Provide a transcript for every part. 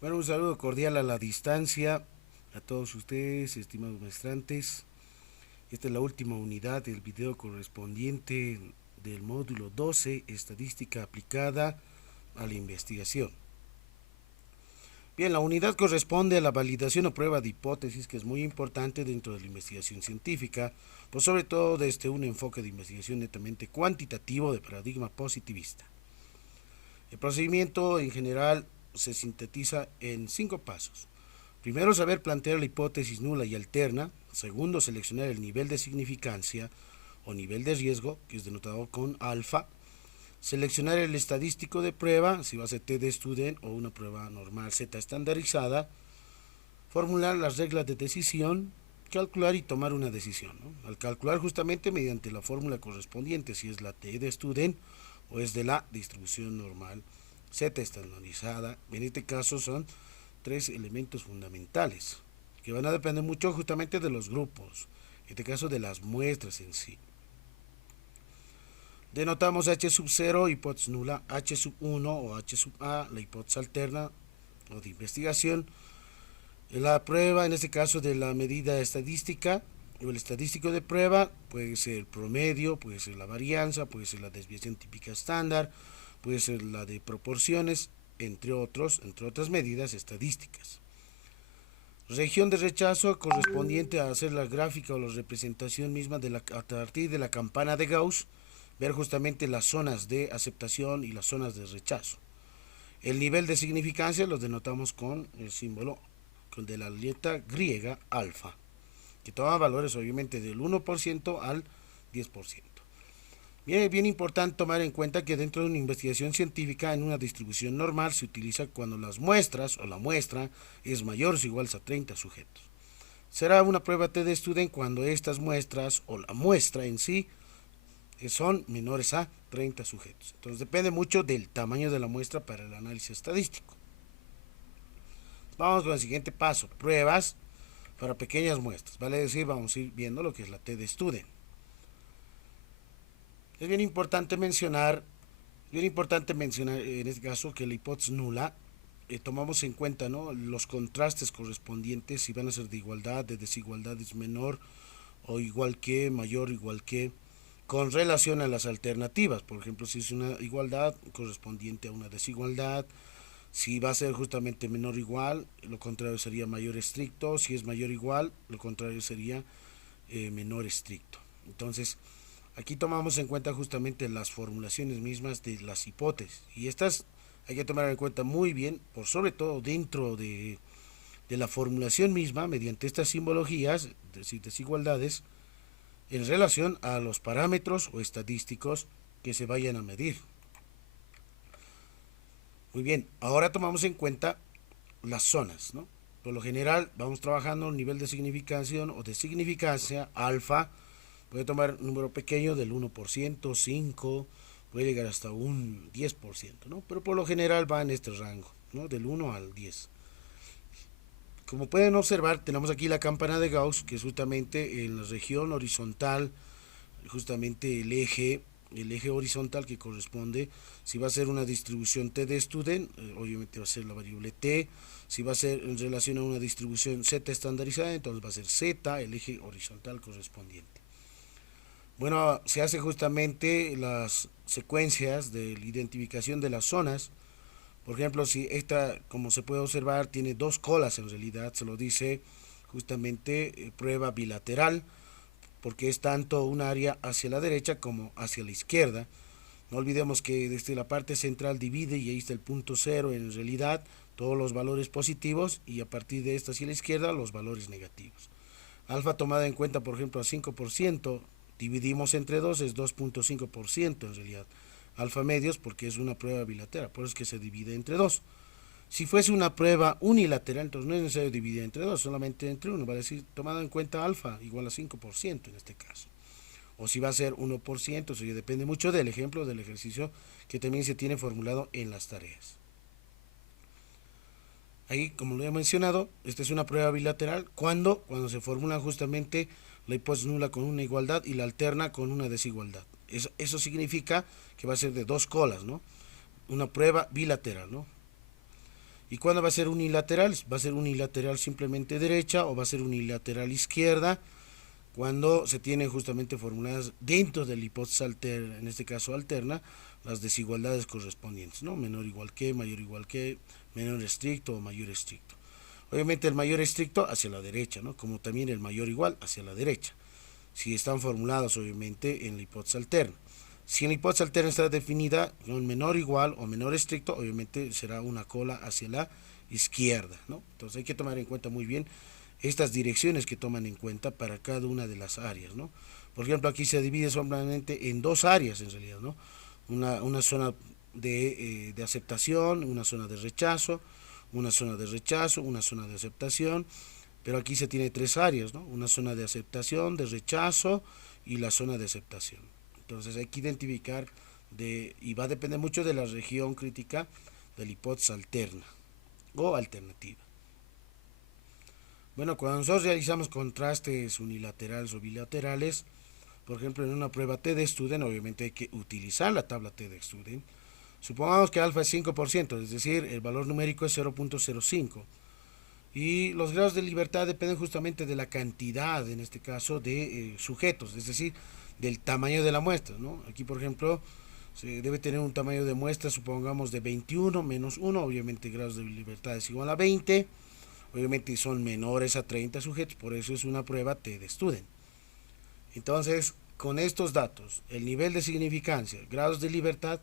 Bueno, un saludo cordial a la distancia a todos ustedes, estimados maestrantes. Esta es la última unidad del video correspondiente del módulo 12, Estadística aplicada a la investigación. Bien, la unidad corresponde a la validación o prueba de hipótesis, que es muy importante dentro de la investigación científica, pues sobre todo desde un enfoque de investigación netamente cuantitativo de paradigma positivista. El procedimiento en general se sintetiza en 5 pasos. Primero, saber plantear la hipótesis nula y alterna. Segundo, seleccionar el nivel de significancia o nivel de riesgo, que es denotado con alfa. Seleccionar el estadístico de prueba, si va a ser T de student o una prueba normal Z estandarizada. Formular las reglas de decisión, calcular y tomar una decisión, ¿no? Al calcular justamente mediante la fórmula correspondiente, si es la T de student o es de la distribución normal Z estandarizada. En este caso son 3 elementos fundamentales que van a depender mucho justamente de los grupos, en este caso de las muestras en sí. Denotamos H sub 0, hipótesis nula, H sub 1 o H sub A, la hipótesis alterna o de investigación. La prueba, en este caso de la medida estadística o el estadístico de prueba, puede ser el promedio, puede ser la varianza, puede ser la desviación típica estándar, puede ser la de proporciones, entre otras medidas estadísticas. Región de rechazo correspondiente a hacer la gráfica o la representación misma a partir de la campana de Gauss, ver justamente las zonas de aceptación y las zonas de rechazo. El nivel de significancia los denotamos con el símbolo de la letra griega alfa, que toma valores obviamente del 1% al 10%. Bien importante tomar en cuenta que dentro de una investigación científica en una distribución normal se utiliza cuando las muestras o la muestra es mayor o igual a 30 sujetos. Será una prueba T de student cuando estas muestras o la muestra en sí son menores a 30 sujetos. Entonces depende mucho del tamaño de la muestra para el análisis estadístico. Vamos con el siguiente paso, pruebas para pequeñas muestras. Vale decir, vamos a ir viendo lo que es la T de student. Es bien importante mencionar en este caso que la hipótesis nula tomamos en cuenta, ¿no?, los contrastes correspondientes, si van a ser de igualdad, de desigualdad es menor o igual que, mayor, igual que, con relación a las alternativas. Por ejemplo, si es una igualdad correspondiente a una desigualdad, si va a ser justamente menor o igual, lo contrario sería mayor estricto, si es mayor o igual, lo contrario sería menor estricto. Entonces, aquí tomamos en cuenta justamente las formulaciones mismas de las hipótesis y estas hay que tomar en cuenta muy bien, por sobre todo dentro de la formulación misma, mediante estas simbologías, es decir, desigualdades, en relación a los parámetros o estadísticos que se vayan a medir. Muy bien, ahora tomamos en cuenta las zonas, ¿no? Por lo general vamos trabajando a un nivel de significación o de significancia alfa, puede tomar un número pequeño del 1%, 5, puede llegar hasta un 10%, ¿no? Pero por lo general va en este rango, ¿no?, del 1 al 10. Como pueden observar, tenemos aquí la campana de Gauss, que es justamente en la región horizontal, justamente el eje horizontal que corresponde, si va a ser una distribución T de student, obviamente va a ser la variable T. Si va a ser en relación a una distribución Z estandarizada, entonces va a ser Z, el eje horizontal correspondiente. Bueno, se hace justamente las secuencias de la identificación de las zonas. Por ejemplo, si esta, como se puede observar, tiene dos colas, en realidad se lo dice justamente prueba bilateral, porque es tanto un área hacia la derecha como hacia la izquierda. No olvidemos que desde la parte central divide y ahí está el punto cero, en realidad todos los valores positivos, y a partir de esta hacia la izquierda los valores negativos. Alfa tomada en cuenta, por ejemplo, a 5%, dividimos entre 2 es 2.5% en realidad. Alfa medios porque es una prueba bilateral, por eso es que se divide entre 2. Si fuese una prueba unilateral, entonces no es necesario dividir entre 2, solamente entre 1, va a decir tomado en cuenta alfa igual a 5% en este caso. O si va a ser 1%, eso ya depende mucho del ejemplo, del ejercicio que también se tiene formulado en las tareas. Ahí, como lo he mencionado, esta es una prueba bilateral. ¿Cuándo? Cuando se formula justamente la hipótesis nula con una igualdad y la alterna con una desigualdad. Eso significa que va a ser de dos colas, ¿no? Una prueba bilateral, ¿no? ¿Y cuándo va a ser unilateral? Va a ser unilateral simplemente derecha o va a ser unilateral izquierda cuando se tienen justamente formuladas dentro de la hipótesis alterna, en este caso alterna, las desigualdades correspondientes, ¿no? Menor igual que, mayor igual que, menor estricto o mayor estricto. Obviamente el mayor estricto hacia la derecha, ¿no? Como también el mayor igual hacia la derecha, si están formulados obviamente en la hipótesis alterna. Si en la hipótesis alterna está definida con menor igual o menor estricto, obviamente será una cola hacia la izquierda, ¿no? Entonces hay que tomar en cuenta muy bien estas direcciones que toman en cuenta para cada una de las áreas, ¿no? Por ejemplo, aquí se divide solamente en dos áreas en realidad, ¿no? Una zona de aceptación, una zona de rechazo, una zona de rechazo, una zona de aceptación, pero aquí se tiene tres áreas, ¿no? Una zona de aceptación, de rechazo y la zona de aceptación. Entonces hay que identificar y va a depender mucho de la región crítica de la hipótesis alterna o alternativa. Bueno, cuando nosotros realizamos contrastes unilaterales o bilaterales, por ejemplo en una prueba T-de-Student, obviamente hay que utilizar la tabla T-de-Student. Supongamos que alfa es 5%, es decir, el valor numérico es 0.05. Y los grados de libertad dependen justamente de la cantidad, en este caso, de sujetos, es decir, del tamaño de la muestra, ¿no? Aquí, por ejemplo, se debe tener un tamaño de muestra, supongamos, de 21 menos 1, obviamente grados de libertad es igual a 20, obviamente son menores a 30 sujetos, por eso es una prueba T-de-Student. Entonces, con estos datos, el nivel de significancia, grados de libertad,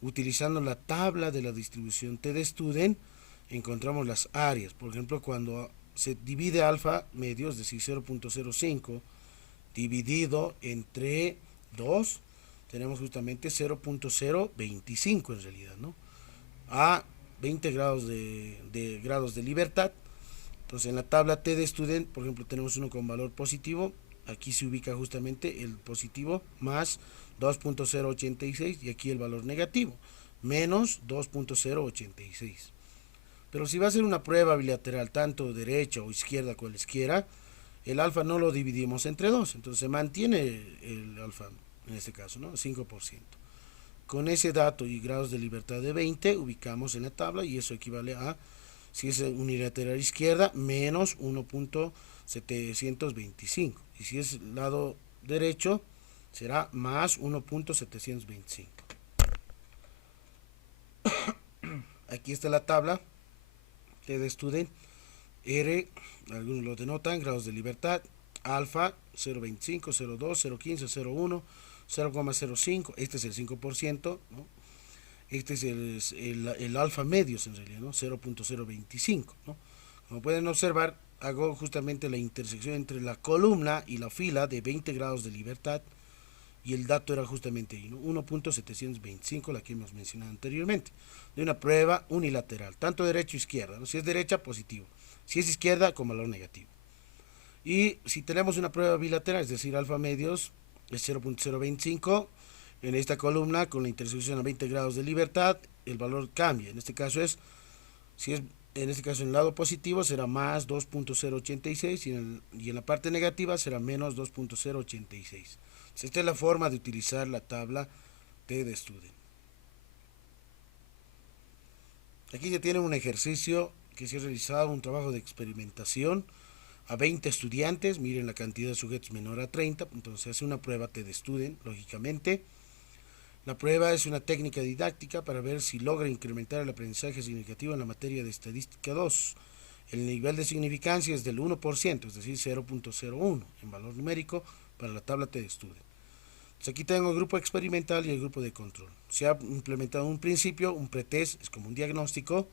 utilizando la tabla de la distribución T-de-Student, encontramos las áreas. Por ejemplo, cuando se divide alfa medio, es decir, 0.05, dividido entre 2, tenemos justamente 0.025 en realidad, ¿no? A 20 grados de grados de libertad. Entonces en la tabla T-de-Student, por ejemplo, tenemos uno con valor positivo. Aquí se ubica justamente el positivo más 2.086 y aquí el valor negativo menos 2.086. Pero si va a ser una prueba bilateral, tanto derecha o izquierda cualesquiera, el alfa no lo dividimos entre 2, entonces se mantiene el alfa en este caso, ¿no? 5%. Con ese dato y grados de libertad de 20 ubicamos en la tabla y eso equivale a, si es unilateral izquierda, menos 1.725. Y si es lado derecho, será más 1.725. Aquí está la tabla T-de-Student. R, algunos lo denotan, grados de libertad, alfa 0.25, 0.2, 0.15, 0.1, 0.05, este es el 5%, ¿no? Este es el alfa medios en realidad, ¿no? 0.025, ¿no? Como pueden observar, hago justamente la intersección entre la columna y la fila de 20 grados de libertad y el dato era justamente ahí, ¿no? 1.725, la que hemos mencionado anteriormente, de una prueba unilateral, tanto derecha o izquierda, ¿no? Si es derecha, positivo, si es izquierda, con valor negativo. Y si tenemos una prueba bilateral, es decir, alfa medios es 0.025, en esta columna con la intersección a 20 grados de libertad, el valor cambia. En este caso es, si es en este caso en el lado positivo será más 2.086 y en la parte negativa será menos 2.086. Esta es la forma de utilizar la tabla T-de-Student. Aquí se tiene un ejercicio que se ha realizado, un trabajo de experimentación a 20 estudiantes. Miren, la cantidad de sujetos menor a 30, entonces se hace una prueba T-de-Student, lógicamente. La prueba es una técnica didáctica para ver si logra incrementar el aprendizaje significativo en la materia de estadística 2. El nivel de significancia es del 1%, es decir, 0.01 en valor numérico para la tabla T-de-Student. Entonces aquí tengo el grupo experimental y el grupo de control. Se ha implementado un principio, un pretest, es como un diagnóstico,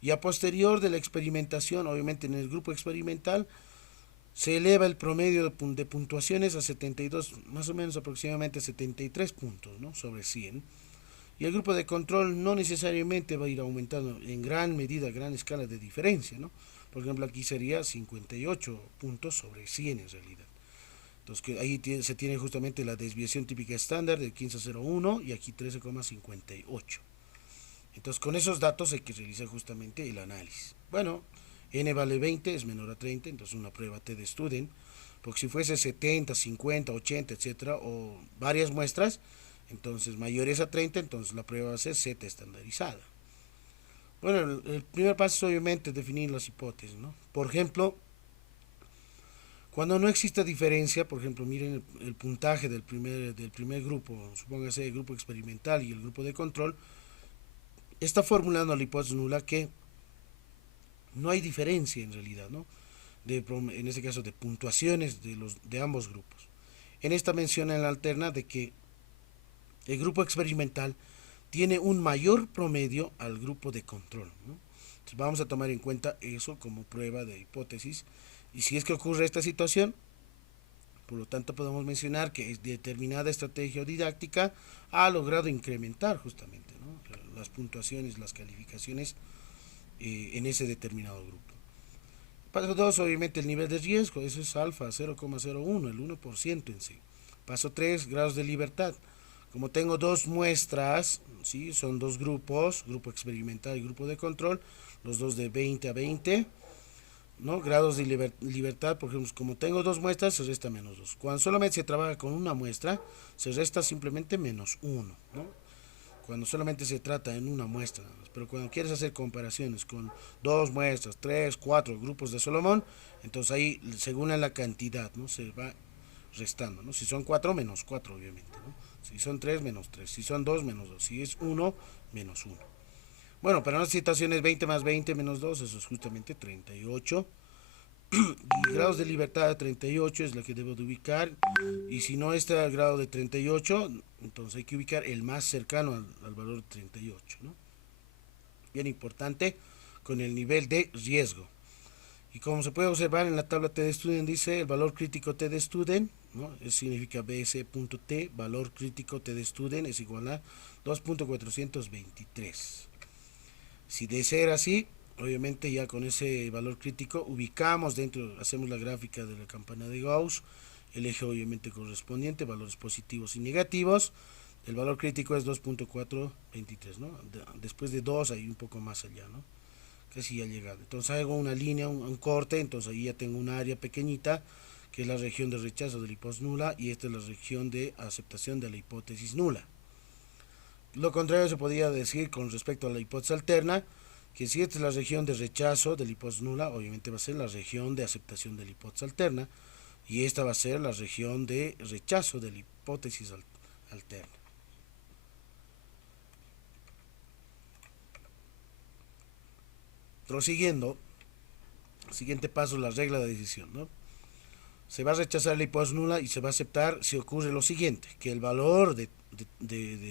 y a posterior de la experimentación, obviamente en el grupo experimental, se eleva el promedio de puntuaciones a 72, más o menos aproximadamente 73 puntos, ¿no? Sobre 100. Y el grupo de control no necesariamente va a ir aumentando en gran medida, gran escala de diferencia, ¿no? Por ejemplo, aquí sería 58 puntos sobre 100 en realidad. Entonces que ahí se tiene justamente la desviación típica estándar de 15,01 y aquí 13,58. Entonces con esos datos hay que realizar justamente el análisis. Bueno, n vale 20, es menor a 30, entonces una prueba T-de-Student, porque si fuese 70, 50, 80, etcétera, o varias muestras, entonces mayores a 30, entonces la prueba va a ser Z estandarizada. Bueno, el primer paso es obviamente definir las hipótesis, ¿no? Por ejemplo, cuando no existe diferencia, por ejemplo, miren el puntaje del primer grupo, supóngase el grupo experimental y el grupo de control, está formulando la hipótesis nula que no hay diferencia en realidad, ¿no? En este caso de puntuaciones de ambos grupos. En esta menciona en la alterna de que el grupo experimental tiene un mayor promedio al grupo de control, ¿no? Entonces vamos a tomar en cuenta eso como prueba de hipótesis. Y si es que ocurre esta situación, por lo tanto podemos mencionar que determinada estrategia didáctica ha logrado incrementar justamente, ¿no?, las puntuaciones, las calificaciones en ese determinado grupo. Paso 2, obviamente el nivel de riesgo, eso es alfa 0,01, el 1% en sí. Paso 3, grados de libertad. Como tengo dos muestras, ¿sí?, son dos grupos, grupo experimental y grupo de control, los dos de 20 a 20, ¿no? Grados de libertad, por ejemplo, como tengo dos muestras, se resta menos 2. Cuando solamente se trabaja con una muestra, se resta simplemente menos 1, ¿no? Cuando solamente se trata en una muestra. Pero cuando quieres hacer comparaciones con dos muestras, tres, cuatro grupos de Solomón, entonces ahí, según la cantidad, ¿no?, se va restando, ¿no? Si son 4, menos 4, obviamente, ¿no? Si son 3, menos 3. Si son 2, menos 2. Si es 1, menos 1. Bueno, para una situación es 20 más 20 menos 2, eso es justamente 38. Y grados de libertad de 38 es la que debo de ubicar. Y si no está el grado de 38, entonces hay que ubicar el más cercano al valor de 38, ¿no? Bien importante, con el nivel de riesgo. Y como se puede observar en la tabla TD-Student, dice el valor crítico TD-Student, ¿no? Eso significa BS.T, valor crítico TD-Student es igual a 2.423. Si de ser así, obviamente ya con ese valor crítico ubicamos dentro, hacemos la gráfica de la campana de Gauss, el eje obviamente correspondiente, valores positivos y negativos. El valor crítico es 2.423, ¿no? Después de 2 hay un poco más allá, ¿no? Casi ya llegado. Entonces hago una línea, un corte, entonces ahí ya tengo un área pequeñita, que es la región de rechazo de la hipótesis nula, y esta es la región de aceptación de la hipótesis nula. Lo contrario se podría decir con respecto a la hipótesis alterna, que si esta es la región de rechazo de la hipótesis nula, obviamente va a ser la región de aceptación de la hipótesis alterna, y esta va a ser la región de rechazo de la hipótesis alterna. Prosiguiendo, siguiente paso, la regla de decisión, ¿no? Se va a rechazar la hipótesis nula y se va a aceptar si ocurre lo siguiente, que el valor de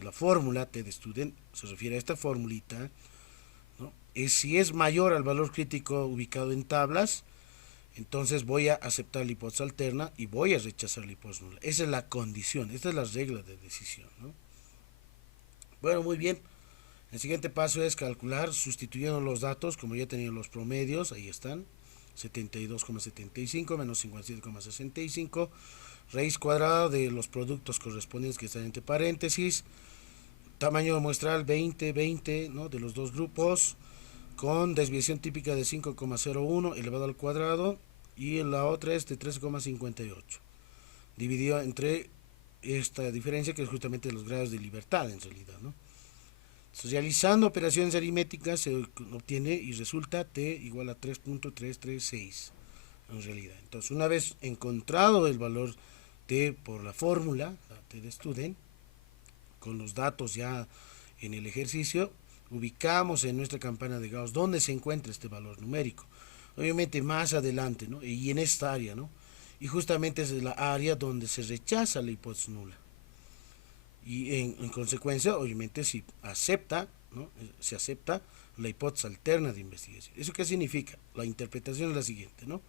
la fórmula T de student, se refiere a esta formulita, ¿no?, si es mayor al valor crítico ubicado en tablas, entonces voy a aceptar la hipótesis alterna y voy a rechazar la hipótesis nula. Esa es la condición, esta es la regla de decisión, ¿no? Bueno, muy bien. El siguiente paso es calcular, sustituyendo los datos, como ya tenía los promedios, ahí están, 72,75 menos 57,65, raíz cuadrada de los productos correspondientes que están entre paréntesis, tamaño muestral 20, 20, ¿no?, de los dos grupos, con desviación típica de 5,01 elevado al cuadrado, y la otra es de 13,58, dividido entre esta diferencia que es justamente los grados de libertad en realidad, ¿no? Entonces, realizando operaciones aritméticas se obtiene y resulta t igual a 3.336 en realidad. Entonces, una vez encontrado el valor t por la fórmula, la t de student, con los datos ya en el ejercicio, ubicamos en nuestra campana de Gauss dónde se encuentra este valor numérico. Obviamente más adelante, ¿no?, y en esta área, ¿no? Y justamente es la área donde se rechaza la hipótesis nula. Y en consecuencia, obviamente, si acepta, ¿no?, se acepta la hipótesis alterna de investigación. ¿Eso qué significa? La interpretación es la siguiente, ¿no?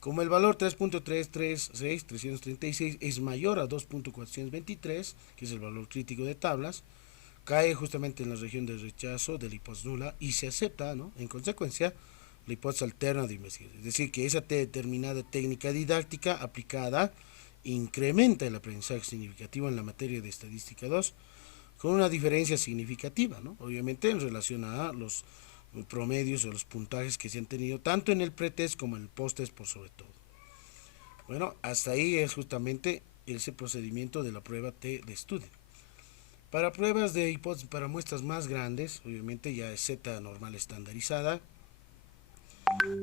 Como el valor 3.336 es mayor a 2.423, que es el valor crítico de tablas, cae justamente en la región de rechazo de la hipótesis nula y se acepta, ¿no?, en consecuencia, la hipótesis alterna de investigación. Es decir, que esa determinada técnica didáctica aplicada incrementa el aprendizaje significativo en la materia de estadística 2 con una diferencia significativa, ¿no?, obviamente en relación a los promedios o los puntajes que se han tenido tanto en el pretest como en el posttest por sobre todo. Bueno, hasta ahí es justamente ese procedimiento de la prueba T de student. Para pruebas de hipótesis para muestras más grandes, obviamente ya es Z normal estandarizada.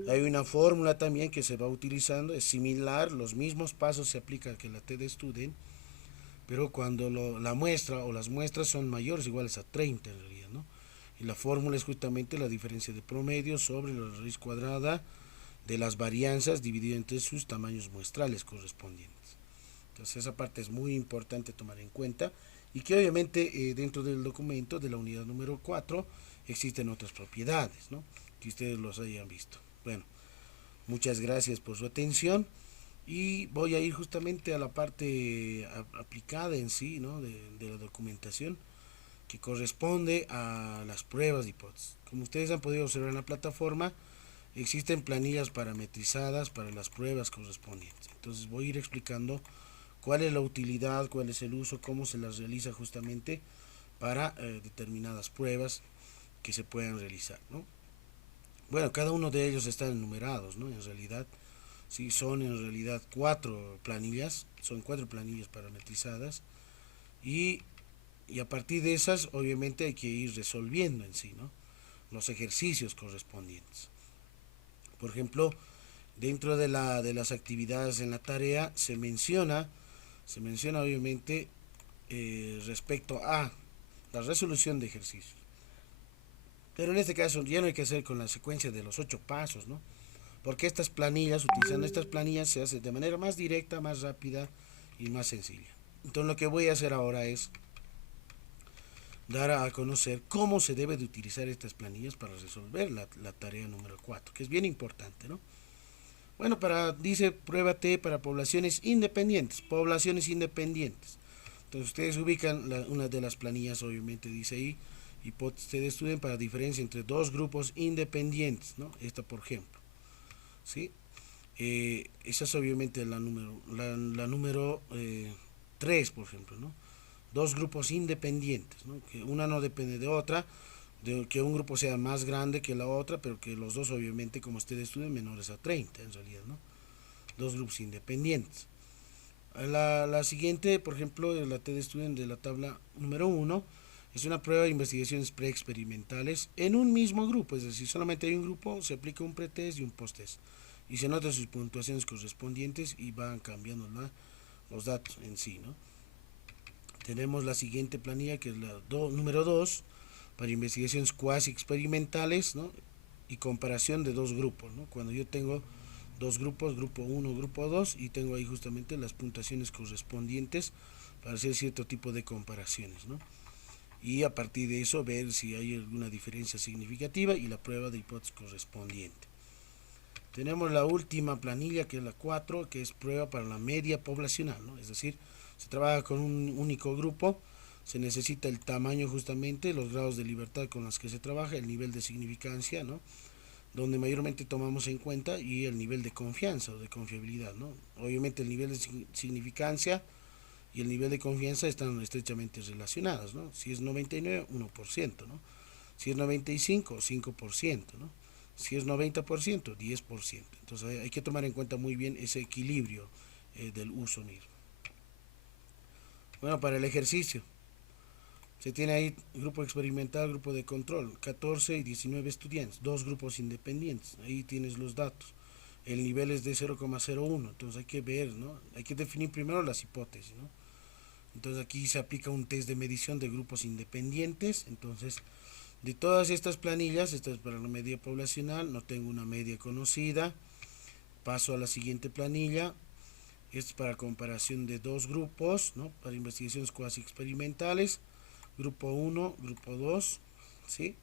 Hay una fórmula también que se va utilizando, es similar, los mismos pasos se aplican que la T de Student, pero cuando la muestra o las muestras son mayores o iguales a 30 en realidad, ¿no? Y la fórmula es justamente la diferencia de promedio sobre la raíz cuadrada de las varianzas dividido entre sus tamaños muestrales correspondientes. Entonces esa parte es muy importante tomar en cuenta y que obviamente dentro del documento de la unidad número 4 existen otras propiedades, ¿no? Que ustedes los hayan visto. Bueno, muchas gracias por su atención y voy a ir justamente a la parte aplicada en sí, ¿no? de la documentación que corresponde a las pruebas de hipótesis. Como ustedes han podido observar en la plataforma, existen planillas parametrizadas para las pruebas correspondientes. Entonces voy a ir explicando cuál es la utilidad, cuál es el uso, cómo se las realiza justamente para determinadas pruebas que se puedan realizar, ¿no? Bueno, cada uno de ellos están enumerados, ¿no? En realidad, sí, son en realidad son cuatro planillas parametrizadas y, y a partir de esas, obviamente hay que ir resolviendo en sí, ¿no? Los ejercicios correspondientes. Por ejemplo, dentro de las actividades en la tarea se menciona obviamente respecto a la resolución de ejercicios. Pero en este caso ya no hay que hacer con la secuencia de los 8 pasos, ¿no? Porque utilizando estas planillas, se hace de manera más directa, más rápida y más sencilla. Entonces lo que voy a hacer ahora es dar a conocer cómo se debe de utilizar estas planillas para resolver la tarea número 4, que es bien importante, ¿no? Bueno, dice prueba T para poblaciones independientes. Entonces ustedes ubican una de las planillas, obviamente dice ahí, hipótesis de estudio para diferencia entre dos grupos independientes, ¿no? Esta por ejemplo, ¿sí? Esa es obviamente la número 3, por ejemplo, ¿no? Dos grupos independientes, ¿no? Que una no depende de otra, de que un grupo sea más grande que la otra, pero que los dos obviamente, como ustedes estudian, menores a 30 en realidad, ¿no? Dos grupos independientes. La siguiente, por ejemplo, la T de estudio de la tabla número 1, es una prueba de investigaciones preexperimentales en un mismo grupo, es decir, solamente hay un grupo, se aplica un pretest y un posttest y se notan sus puntuaciones correspondientes y van cambiando los datos en sí, ¿no? Tenemos la siguiente planilla que es la número 2 para investigaciones cuasi experimentales, ¿no? Y comparación de dos grupos, ¿no? Cuando yo tengo dos grupos, grupo 1, grupo 2 y tengo ahí justamente las puntuaciones correspondientes para hacer cierto tipo de comparaciones, ¿no? Y a partir de eso ver si hay alguna diferencia significativa y la prueba de hipótesis correspondiente. Tenemos la última planilla que es la 4, que es prueba para la media poblacional, ¿no? Es decir, se trabaja con un único grupo, se necesita el tamaño justamente, los grados de libertad con los que se trabaja, el nivel de significancia, ¿no? Donde mayormente tomamos en cuenta y el nivel de confianza o de confiabilidad, ¿no? Obviamente el nivel de significancia y el nivel de confianza están estrechamente relacionados, ¿no? Si es 99, 1%, ¿no? Si es 95, 5%, ¿no? Si es 90%, 10%. Entonces hay que tomar en cuenta muy bien ese equilibrio del uso mismo. Bueno, para el ejercicio, se tiene ahí grupo experimental, grupo de control, 14 y 19 estudiantes, dos grupos independientes, ahí tienes los datos. El nivel es de 0,01, entonces hay que ver, ¿no? Hay que definir primero las hipótesis, ¿no? Entonces aquí se aplica un test de medición de grupos independientes, entonces de todas estas planillas, esta es para la media poblacional, no tengo una media conocida, paso a la siguiente planilla, es para comparación de dos grupos, ¿no? Para investigaciones cuasi experimentales, grupo 1, grupo 2, ¿sí?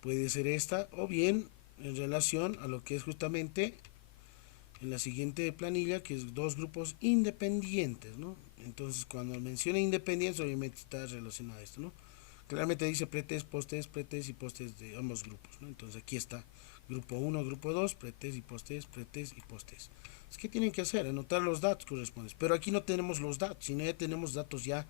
Puede ser esta, o bien en relación a lo que es justamente en la siguiente planilla, que es dos grupos independientes, ¿no? Entonces, cuando menciona independientes, obviamente está relacionado a esto, ¿no? Claramente dice pretest, posttest y posttest de ambos grupos, ¿no? Entonces aquí está grupo 1, grupo 2, pretest y posttest. ¿Qué tienen que hacer? Anotar los datos correspondientes. Pero aquí no tenemos los datos, sino ya tenemos datos ya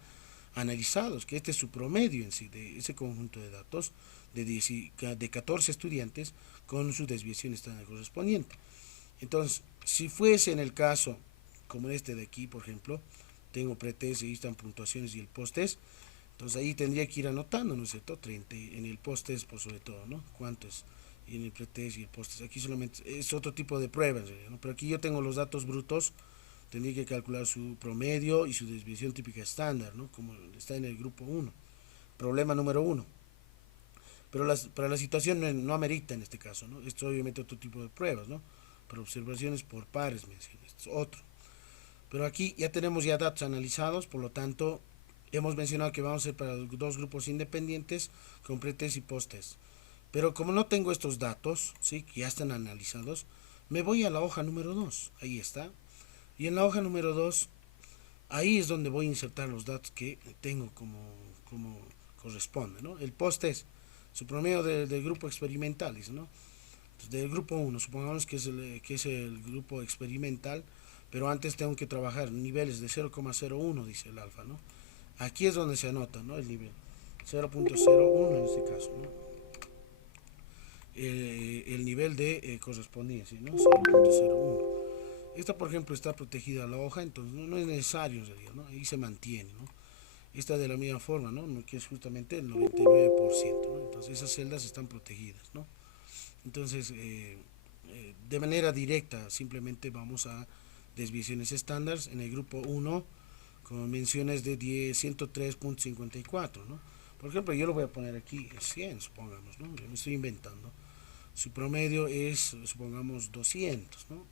analizados, que este es su promedio en sí, de ese conjunto de datos de 14 estudiantes con su desviación estándar correspondiente. Entonces, si fuese en el caso como este de aquí, por ejemplo, tengo pretest y están puntuaciones y el posttest, Entonces ahí tendría que ir anotando, ¿no es cierto? 30 en el post-test por sobre todo, ¿no? ¿Cuánto es? Y en el pretest y el post-test. Aquí solamente es otro tipo de prueba, en realidad, ¿no? Pero aquí yo tengo los datos brutos, tendría que calcular su promedio y su desviación típica estándar, ¿no? Como está en el grupo uno. Problema número uno. Pero para la situación no amerita en este caso, ¿no? Esto es obviamente otro tipo de pruebas, ¿no? Para observaciones por pares, mencioné. Esto es otro. Pero aquí ya tenemos ya datos analizados, por lo tanto, hemos mencionado que vamos a ser para dos grupos independientes con pretest y posttest. Pero como no tengo estos datos, ¿sí? Que ya están analizados, me voy a la hoja número 2. Ahí está. Y en la hoja número 2, ahí es donde voy a insertar los datos que tengo como corresponde, ¿no? El posttest, su promedio del grupo experimental, dice, ¿no? Entonces, del grupo uno, supongamos que es el grupo experimental, pero antes tengo que trabajar niveles de 0,01, dice el alfa, ¿no? Aquí es donde se anota, ¿no? El nivel 0,01 en este caso, ¿no? El nivel de correspondencia, ¿no? 0,01. Esta, por ejemplo, está protegida la hoja, entonces no es necesario en realidad, ¿no? Ahí se mantiene, ¿no? Esta de la misma forma, ¿no? Que es justamente el 99%, ¿no? Entonces esas celdas están protegidas, ¿no? Entonces, de manera directa, simplemente vamos a desviaciones estándar en el grupo uno con menciones de 103.54, ¿no? Por ejemplo, yo lo voy a poner aquí 100, supongamos, ¿no? Yo me estoy inventando. Su promedio es, supongamos, 200, ¿no?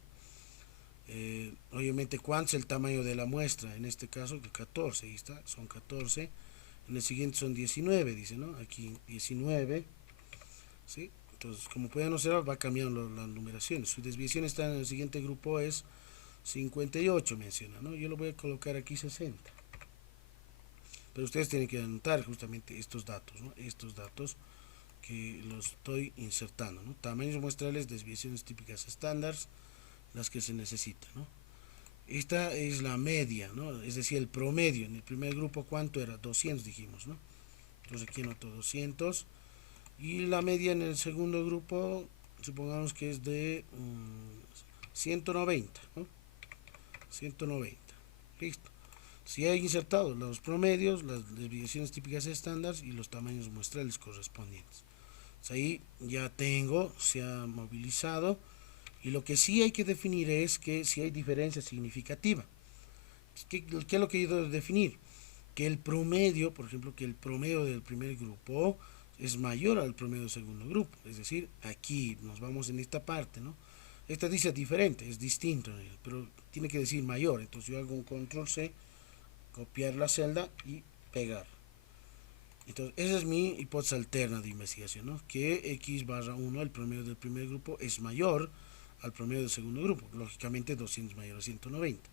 Obviamente, ¿cuánto es el tamaño de la muestra? En este caso, 14, ahí está, son 14. En el siguiente son 19, dice, ¿no? Aquí 19, ¿sí? Entonces, como pueden observar, va cambiando las numeraciones. Su desviación está en el siguiente grupo, es 58, menciona, ¿no? Yo lo voy a colocar aquí 60. Pero ustedes tienen que anotar justamente estos datos, ¿no? Estos datos que los estoy insertando, ¿no? Tamaños muestrales, desviaciones típicas estándar, las que se necesitan, ¿no? Esta es la media, ¿no? Es decir, el promedio. En el primer grupo, ¿cuánto era? 200 dijimos, ¿no? Entonces aquí anoto 200. Y la media en el segundo grupo, supongamos que es de 190, ¿no? 190. Listo. Si he insertado los promedios, las desviaciones típicas estándar y los tamaños muestrales correspondientes. Entonces ahí ya tengo, se ha movilizado. Y lo que sí hay que definir es que si hay diferencia significativa. ¿Qué es lo que yo debo definir? Que el promedio, por ejemplo, que el promedio del primer grupo es mayor al promedio del segundo grupo. Es decir, aquí nos vamos en esta parte, ¿no? Esta dice diferente, es distinto, pero tiene que decir mayor. Entonces yo hago un control C, copiar la celda y pegar. Entonces esa es mi hipótesis alterna de investigación, ¿no? Que x barra 1, el promedio del primer grupo, es mayor al promedio del segundo grupo. Lógicamente 200 mayor a 190.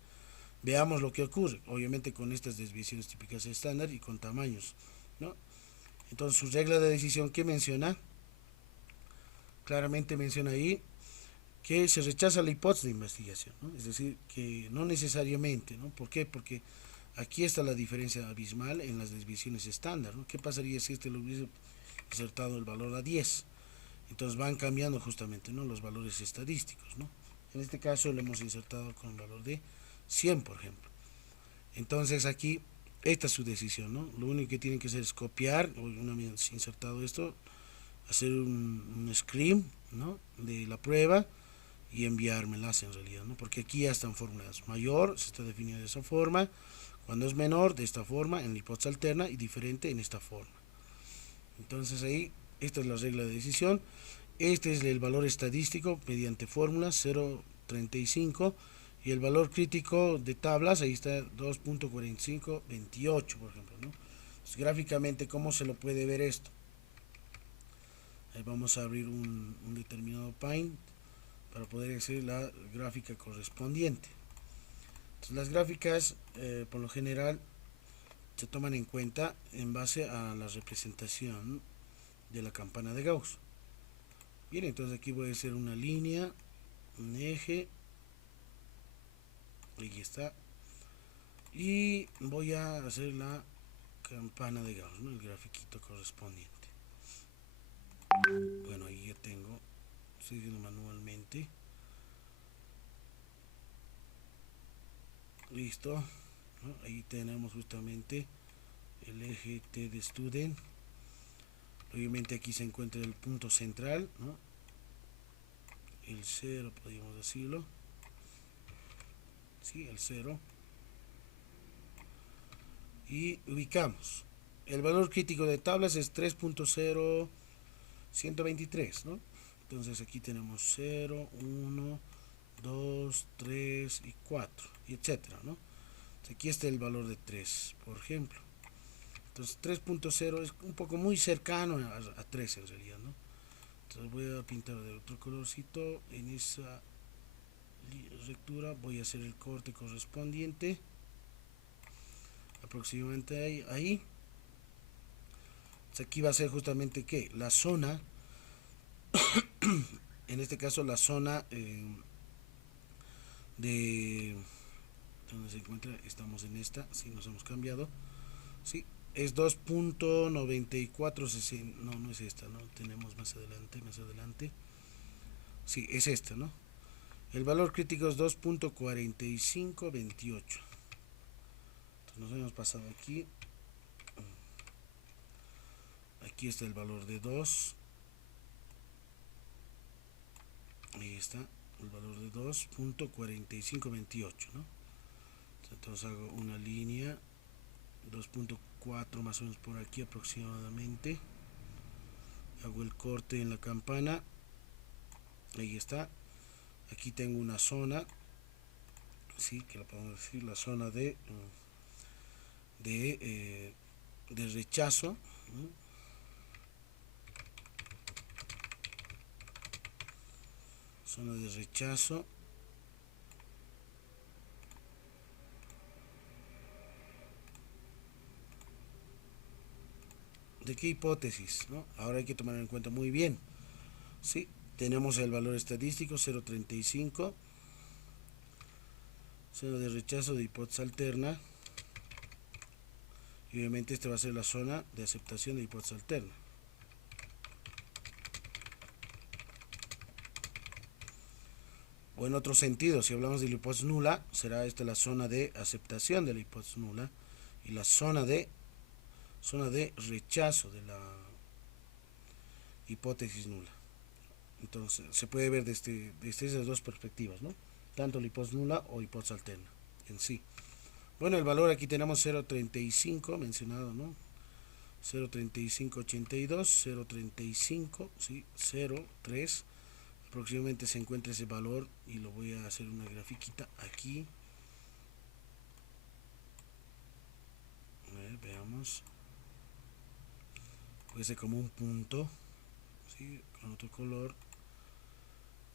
Veamos lo que ocurre, obviamente con estas desviaciones típicas estándar y con tamaños, ¿no? Entonces su regla de decisión que menciona, claramente menciona ahí que se rechaza la hipótesis de investigación, ¿no? Es decir, que no necesariamente, ¿no? ¿Por qué? Porque aquí está la diferencia abismal en las desviaciones estándar, ¿no? ¿Qué pasaría si este lo hubiese insertado el valor a 10? Entonces van cambiando justamente, ¿no? Los valores estadísticos, ¿no? En este caso lo hemos insertado con el valor de 100, por ejemplo. Entonces aquí, esta es su decisión, ¿no? Lo único que tienen que hacer es copiar, una vez insertado esto, hacer un screen, ¿no? De la prueba y enviármelas en realidad, ¿no? Porque aquí ya están formuladas. Mayor se está definido de esa forma, cuando es menor de esta forma en la hipótesis alterna y diferente en esta forma. Entonces ahí, esta es la regla de decisión. Este es el valor estadístico mediante fórmulas 0.35 y el valor crítico de tablas, ahí está 2.4528, por ejemplo, ¿no? Entonces, gráficamente, ¿cómo se lo puede ver esto? Ahí vamos a abrir un determinado Paint para poder hacer la gráfica correspondiente. Entonces, las gráficas, por lo general, se toman en cuenta en base a la representación de la campana de Gauss. Bien, entonces aquí voy a hacer una línea, un eje, ahí está, y voy a hacer la campana de Gauss, ¿no? El grafiquito correspondiente. Bueno, ahí ya tengo, estoy haciendo manualmente. Listo, ¿no? Ahí tenemos justamente el eje T de student. Obviamente aquí se encuentra el punto central, ¿no? El 0, podríamos decirlo. Sí, el 0. Y ubicamos. El valor crítico de tablas es 3.0123, ¿no? Entonces aquí tenemos 0, 1, 2, 3 y 4, y etcétera, ¿no? Entonces aquí está el valor de 3, por ejemplo. Entonces 3.0 es un poco muy cercano a 3 en realidad, ¿no? Entonces voy a pintar de otro colorcito. En esa rectura voy a hacer el corte correspondiente, aproximadamente ahí. Entonces aquí va a ser justamente que la zona, en este caso la zona de donde se encuentra, estamos en esta, si nos hemos cambiado, sí, es 2.9460, no, no es esta, no, tenemos más adelante, sí, es esta, ¿no? El valor crítico es 2.4528. Nos hemos pasado aquí. Aquí está el valor de 2. Ahí está el valor de 2.4528, ¿no? Entonces hago una línea 2.4 más o menos por aquí aproximadamente. Hago el corte en la campana. Ahí está. Aquí tengo una zona, sí, que la podemos decir la zona de rechazo, ¿no? Zona de rechazo. ¿De qué hipótesis, no? Ahora hay que tomar en cuenta muy bien. Sí, tenemos el valor estadístico 0.35, zona de rechazo de hipótesis alterna, y obviamente esta va a ser la zona de aceptación de hipótesis alterna. O en otro sentido, si hablamos de la hipótesis nula, será esta la zona de aceptación de la hipótesis nula y la zona de rechazo de la hipótesis nula. Entonces se puede ver desde esas dos perspectivas, ¿no? Tanto la hipótesis nula o hipótesis alterna en sí. Bueno, el valor aquí tenemos 0.35 mencionado, ¿no? 0.3582, 0.35, ¿sí? 0.3. Aproximadamente se encuentra ese valor y lo voy a hacer una grafiquita aquí. A ver, veamos. Puede ser como un punto, ¿sí? Con otro color.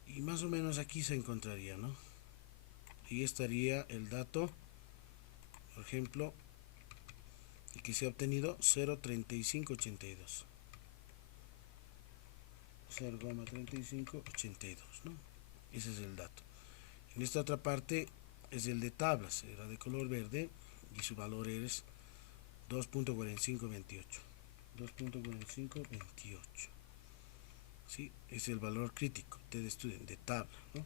Y más o menos aquí se encontraría, ¿no? Y estaría el dato, por ejemplo, que se ha obtenido 0.3582. 0,3582, ¿no? Ese es el dato. En esta otra parte es el de tablas, era de color verde y su valor es 2.4528. 2.4528. ¿Sí? Es el valor crítico de tabla, ¿no?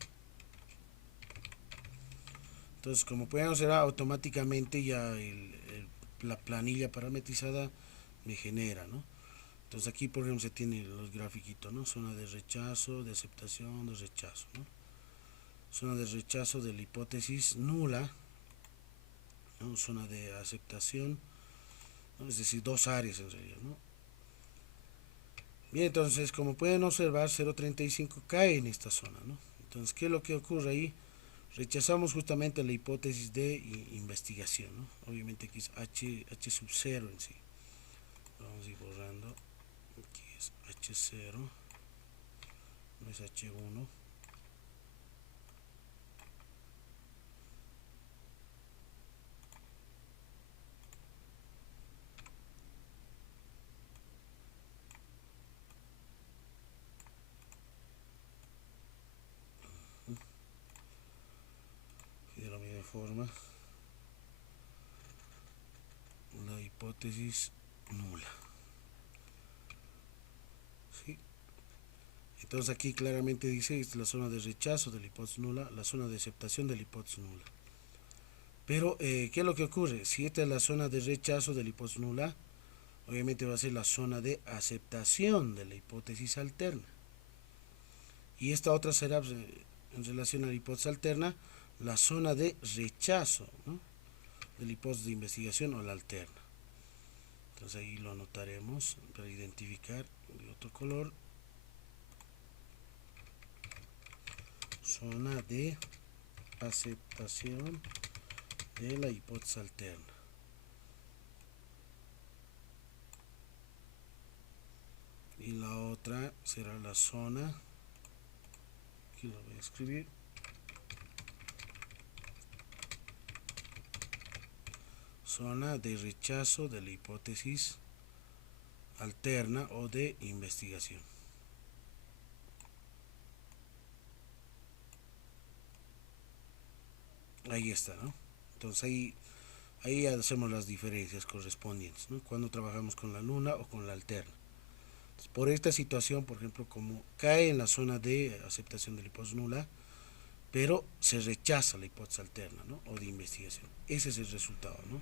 Entonces, como pueden observar, automáticamente ya la planilla parametrizada me genera, ¿no? Entonces aquí, por ejemplo, se tiene los grafiquitos, ¿no? Zona de rechazo, de aceptación, de rechazo, ¿no? Zona de rechazo de la hipótesis nula, ¿no? Zona de aceptación, ¿no? Es decir, dos áreas en realidad, ¿no? Bien, entonces, como pueden observar, 0.35 cae en esta zona, ¿no? Entonces, ¿qué es lo que ocurre ahí? Rechazamos justamente la hipótesis de investigación, ¿no? Obviamente aquí es H sub 0 en sí. Vamos a ir borrando. Aquí es H0, no es H1. Y de la misma forma, la hipótesis nula. ¿Sí? Entonces aquí claramente dice, esta es la zona de rechazo de la hipótesis nula, la zona de aceptación de la hipótesis nula. Pero, ¿qué es lo que ocurre? Si esta es la zona de rechazo de la hipótesis nula, obviamente va a ser la zona de aceptación de la hipótesis alterna. Y esta otra será, en relación a la hipótesis alterna, la zona de rechazo, ¿no?, de la hipótesis de investigación o la alterna. Entonces ahí lo anotaremos para identificar de otro color. Zona de aceptación de la hipótesis alterna. Y la otra será la zona, aquí lo voy a escribir, zona de rechazo de la hipótesis alterna o de investigación. Ahí está, ¿no? Entonces ahí hacemos las diferencias correspondientes, ¿no?, cuando trabajamos con la nula o con la alterna. Entonces, por esta situación, por ejemplo, como cae en la zona de aceptación de la hipótesis nula, pero se rechaza la hipótesis alterna, ¿no?, o de investigación. Ese es el resultado, ¿no?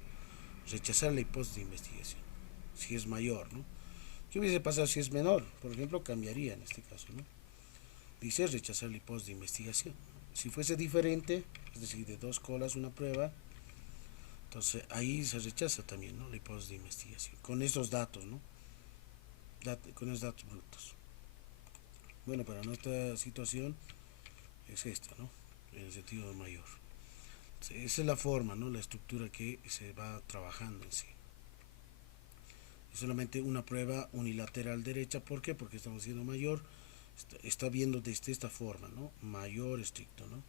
Rechazar la hipótesis de investigación, si es mayor, ¿no? ¿Qué hubiese pasado si es menor? Por ejemplo, cambiaría en este caso, ¿no? Dice rechazar la hipótesis de investigación. Si fuese diferente, es decir, de dos colas una prueba, entonces ahí se rechaza también, ¿no?, la hipótesis de investigación, con esos datos, ¿no? Con esos datos brutos. Bueno, para nuestra situación es esta, ¿no?, en el sentido mayor. Esa es la forma, ¿no?, la estructura que se va trabajando en sí. Es solamente una prueba unilateral derecha. ¿Por qué? Porque estamos haciendo mayor. Está viendo desde esta forma, ¿no?, mayor estricto, ¿no?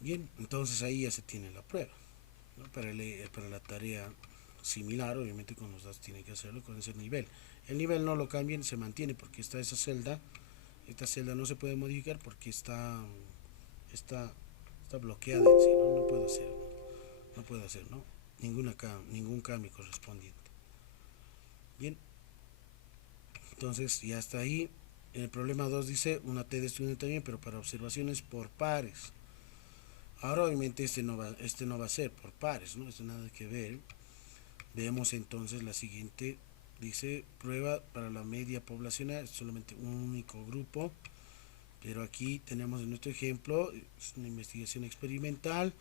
Bien, entonces ahí ya se tiene la prueba, ¿no? Para la tarea similar, obviamente con los datos tiene que hacerlo con ese nivel. El nivel no lo cambien, se mantiene porque está esa celda. Esta celda no se puede modificar porque está, está bloqueada en sí, ¿no? No puede hacer, ¿no?, ningún cambio correspondiente. Bien, entonces ya está ahí. En el problema 2 dice una T de estudio también, pero para observaciones por pares. Ahora obviamente este no va a ser por pares, ¿no? Esto nada que ver. Veamos entonces la siguiente. Dice prueba para la media poblacional, solamente un único grupo. Pero aquí tenemos en nuestro ejemplo, es una investigación experimental.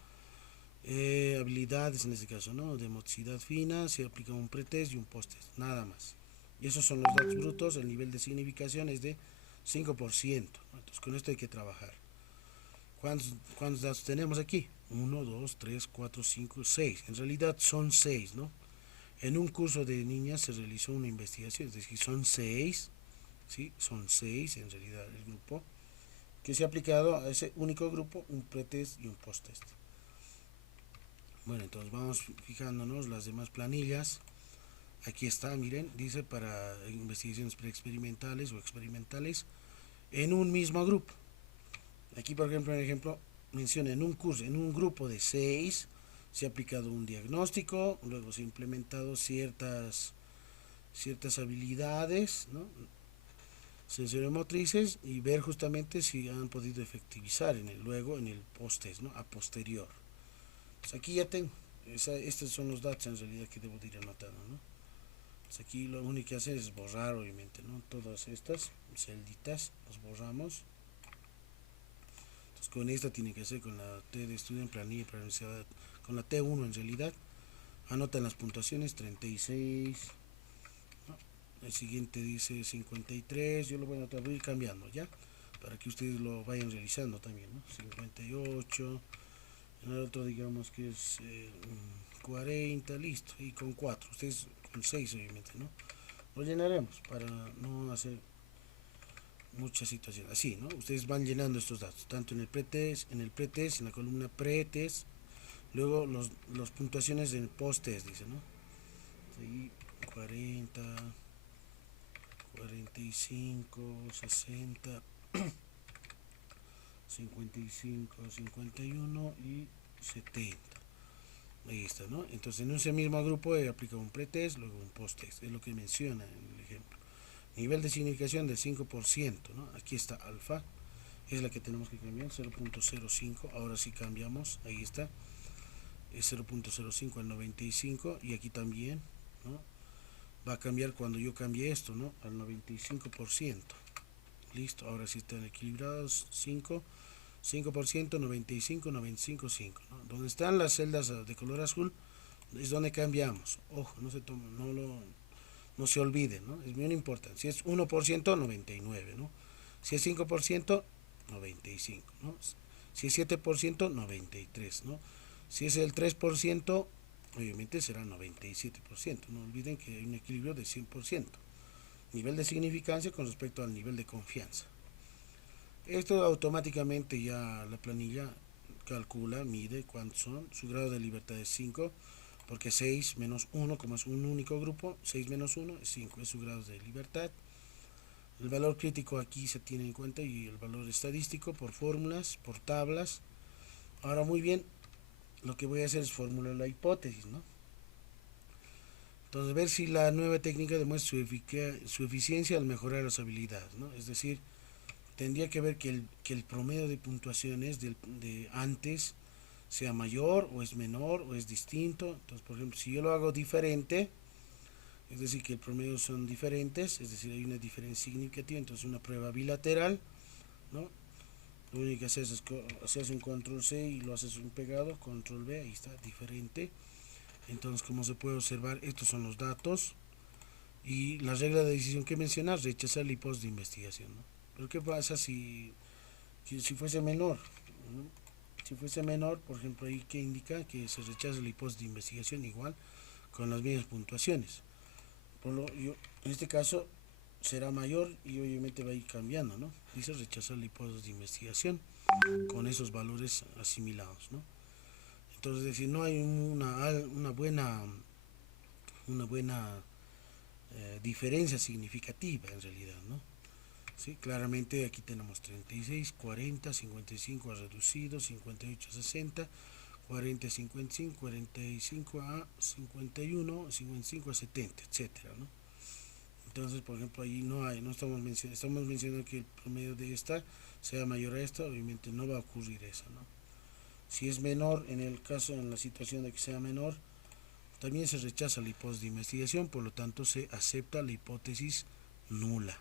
Habilidades en este caso, ¿no?, de motricidad fina, se aplica un pretest y un posttest, nada más. Y esos son los datos brutos. El nivel de significación es de 5%, ¿no? Entonces con esto hay que trabajar. ¿Cuántos datos tenemos aquí? 1, 2, 3, 4, 5, 6. En realidad son 6, ¿no? En un curso de niñas se realizó una investigación, es decir, son 6, ¿sí? Son 6 en realidad el grupo, que se ha aplicado a ese único grupo un pretest y un posttest. Bueno, entonces vamos fijándonos las demás planillas. Aquí está, miren, dice para investigaciones preexperimentales o experimentales en un mismo grupo. Aquí, por ejemplo, menciona en un curso, en un grupo de 6, se ha aplicado un diagnóstico, luego se ha implementado ciertas habilidades, ¿no?, sensoriomotrices, y ver justamente si han podido efectivizar luego en el post-test, ¿no?, a posterior. Pues aquí ya tengo, estos son los datos en realidad que debo de ir anotando, ¿no? Pues aquí lo único que hacer es borrar, obviamente, ¿no?, todas estas celditas, las borramos. Entonces con esta tiene que ser con la T de estudio en planilla para la universidad, con la T1 en realidad. Anotan las puntuaciones, 36, ¿no? El siguiente dice 53, yo lo voy a ir cambiando ya, para que ustedes lo vayan realizando también, ¿no? 58, en el otro digamos que es 40, listo, y con 4, ustedes con 6 obviamente, ¿no? Lo llenaremos para no hacer muchas situaciones, así, ¿no? Ustedes van llenando estos datos, tanto en el pretest, en la columna pretest, luego los puntuaciones en post-test, dice, ¿no? Ahí 40, 45, 60, 55, 51 y 70. Ahí está, ¿no? Entonces en ese mismo grupo he aplicado un pretest, luego un posttest, es lo que menciona en el ejemplo. Nivel de significación del 5%, ¿no? Aquí está alfa. es la que tenemos que cambiar, 0.05. Ahora sí cambiamos, ahí está, es 0.05 al 95, y aquí también, ¿no? Va a cambiar cuando yo cambie esto, ¿no? Al 95%. Listo, ahora sí están equilibrados, 5%, 95, 95, 5, ¿no? Donde están las celdas de color azul es donde cambiamos. Ojo, no se toma, no se olviden, ¿no? Es bien importante. Si es 1%, 99, ¿no? Si es 5%, 95, ¿no? Si es 7%, 93, ¿no? Si es el 3%, obviamente será 97%. No olviden que hay un equilibrio de 100%. Nivel de significancia con respecto al nivel de confianza. Esto automáticamente ya la planilla calcula, mide cuántos son. Su grado de libertad es 5, porque 6 menos 1, como es un único grupo, 6 menos 1 es 5, es su grado de libertad. El valor crítico aquí se tiene en cuenta, y el valor estadístico por fórmulas, por tablas. Ahora, muy bien, lo que voy a hacer es formular la hipótesis, ¿no? Entonces, ver si la nueva técnica demuestra su eficiencia al mejorar las habilidades, ¿no? Es decir, tendría que ver que el promedio de puntuaciones de antes sea mayor o es menor o es distinto. Entonces, por ejemplo, si yo lo hago diferente, es decir, que el promedio son diferentes, es decir, hay una diferencia significativa, entonces una prueba bilateral, ¿no? Lo único que haces es haces un control C y lo haces un pegado, control B, ahí está, diferente. Entonces, como se puede observar, estos son los datos, y la regla de decisión que mencionas, rechazar la hipótesis de investigación, ¿no? Pero ¿qué pasa si fuese menor, ¿no? Si fuese menor, por ejemplo, ahí que indica que se rechaza la hipótesis de investigación igual con las mismas puntuaciones. En este caso será mayor y obviamente va a ir cambiando, ¿no? Dice rechazar la hipótesis de investigación con esos valores asimilados, ¿no? Entonces, es decir, no hay una buena diferencia significativa en realidad, ¿no? Sí, claramente aquí tenemos 36, 40, 55 ha reducido, 58 a 60, 40 a 55, 45 a 51, 55 a 70, etcétera, ¿no? Entonces, por ejemplo, ahí no estamos mencionando que el promedio de esta sea mayor a esta, obviamente no va a ocurrir eso, ¿no? Si es menor, en la situación de que sea menor, también se rechaza la hipótesis de investigación, por lo tanto se acepta la hipótesis nula,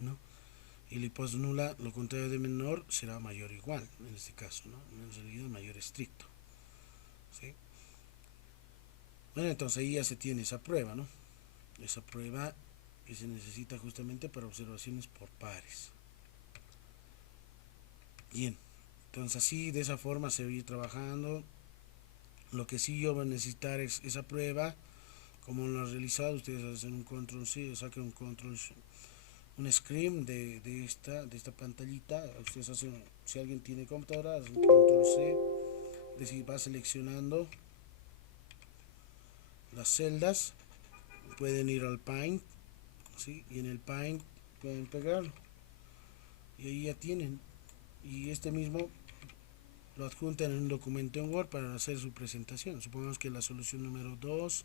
¿no? Y la hipótesis nula, lo contrario de menor, será mayor o igual, en este caso, ¿no? En realidad mayor estricto, ¿sí? Bueno, entonces ahí ya se tiene esa prueba, ¿no? Esa prueba que se necesita justamente para observaciones por pares. Bien, entonces así, de esa forma se va a ir trabajando. Lo que sí yo voy a necesitar es esa prueba, como lo han realizado, ustedes hacen un control C, saquen un control, un screen de esta pantallita, ustedes hacen, si alguien tiene computadora, hacen un control C, es decir, va seleccionando las celdas, pueden ir al Paint, ¿sí? Y en el Paint pueden pegarlo, y ahí ya tienen, y este mismo lo adjuntan en un documento en Word para hacer su presentación. Supongamos que la solución número 2,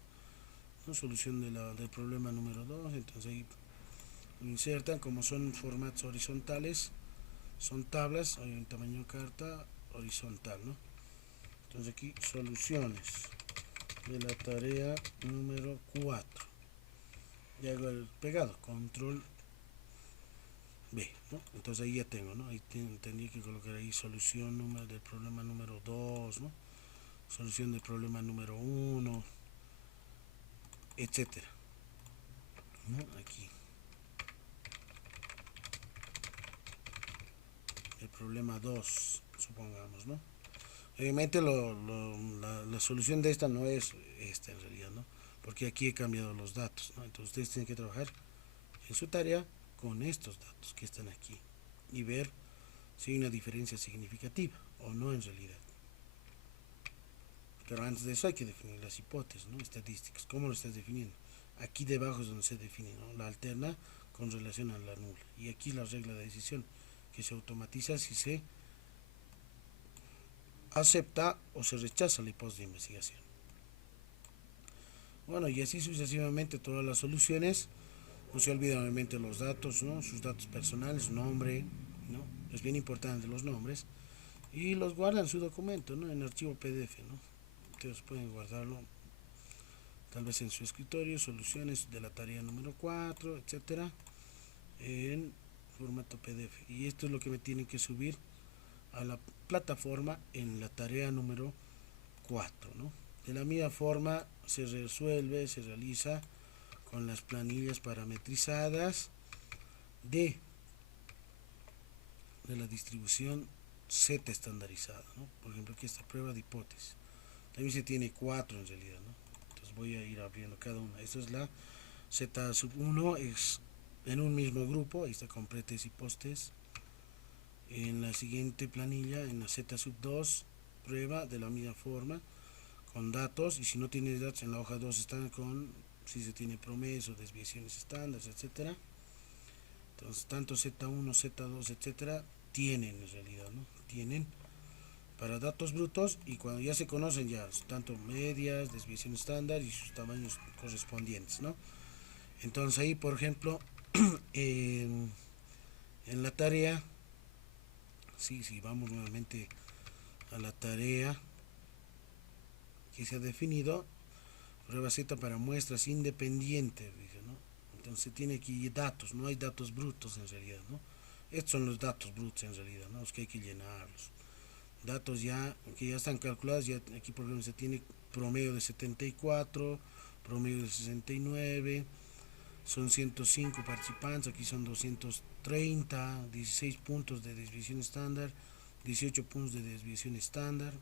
¿no? Solución del problema número 2, entonces ahí lo insertan, como son formatos horizontales, son tablas, hay un tamaño carta horizontal, ¿no? Entonces aquí soluciones de la tarea número 4, y hago el pegado, control B, ¿no? Entonces ahí ya tengo, ¿no? Ahí tendría que colocar ahí solución del problema número 2, ¿no? Solución del problema número 1, etcétera, ¿no? Aquí el problema 2, supongamos, ¿no? Obviamente la solución de esta no es esta en realidad, ¿no? Porque aquí he cambiado los datos, ¿no? Entonces ustedes tienen que trabajar en su tarea con estos datos que están aquí y ver si hay una diferencia significativa o no en realidad. Pero antes de eso hay que definir las hipótesis, ¿no? Estadísticas. ¿Cómo lo estás definiendo? Aquí debajo es donde se define, ¿no? La alterna con relación a la nula. Y aquí la regla de decisión, que se automatiza si se acepta o se rechaza la hipótesis de investigación. Bueno, y así sucesivamente todas las soluciones. No se olviden obviamente los datos, ¿no? Sus datos personales, nombre, ¿no? Es bien importante los nombres. Y los guardan en su documento, ¿no? En archivo PDF, ¿no? Ustedes pueden guardarlo tal vez en su escritorio, soluciones de la tarea número 4, etcétera, en formato PDF. Y esto es lo que me tienen que subir a la plataforma en la tarea número 4, ¿no? De la misma forma se resuelve, se realiza con las planillas parametrizadas de la distribución Z estandarizada, ¿no? Por ejemplo, aquí está prueba de hipótesis. También se tiene 4 en realidad, ¿no? Entonces voy a ir abriendo cada una. Esta es la Z sub 1, es en un mismo grupo, ahí está con pretest y posttest. En la siguiente planilla, en la Z sub 2, prueba de la misma forma, con datos, y si no tiene datos en la hoja 2 están con si se tiene promesas, desviaciones estándares, etcétera. Entonces tanto Z1, Z2, etcétera, tienen en realidad, ¿no? Tienen para datos brutos, y cuando ya se conocen ya tanto medias, desviación estándar y sus tamaños correspondientes, ¿no? Entonces ahí, por ejemplo, en la tarea, sí, vamos nuevamente a la tarea que se ha definido, prueba Z para muestras independientes, dice, ¿no? Entonces tiene aquí datos, no hay datos brutos en realidad, ¿no? Estos son los datos brutos en realidad, ¿no? Los que hay que llenarlos. Datos ya que ya están calculados, ya aquí por ejemplo se tiene promedio de 74, promedio de 69, son 105 participantes, aquí son 230, 16 puntos de desviación estándar, 18 puntos de desviación estándar,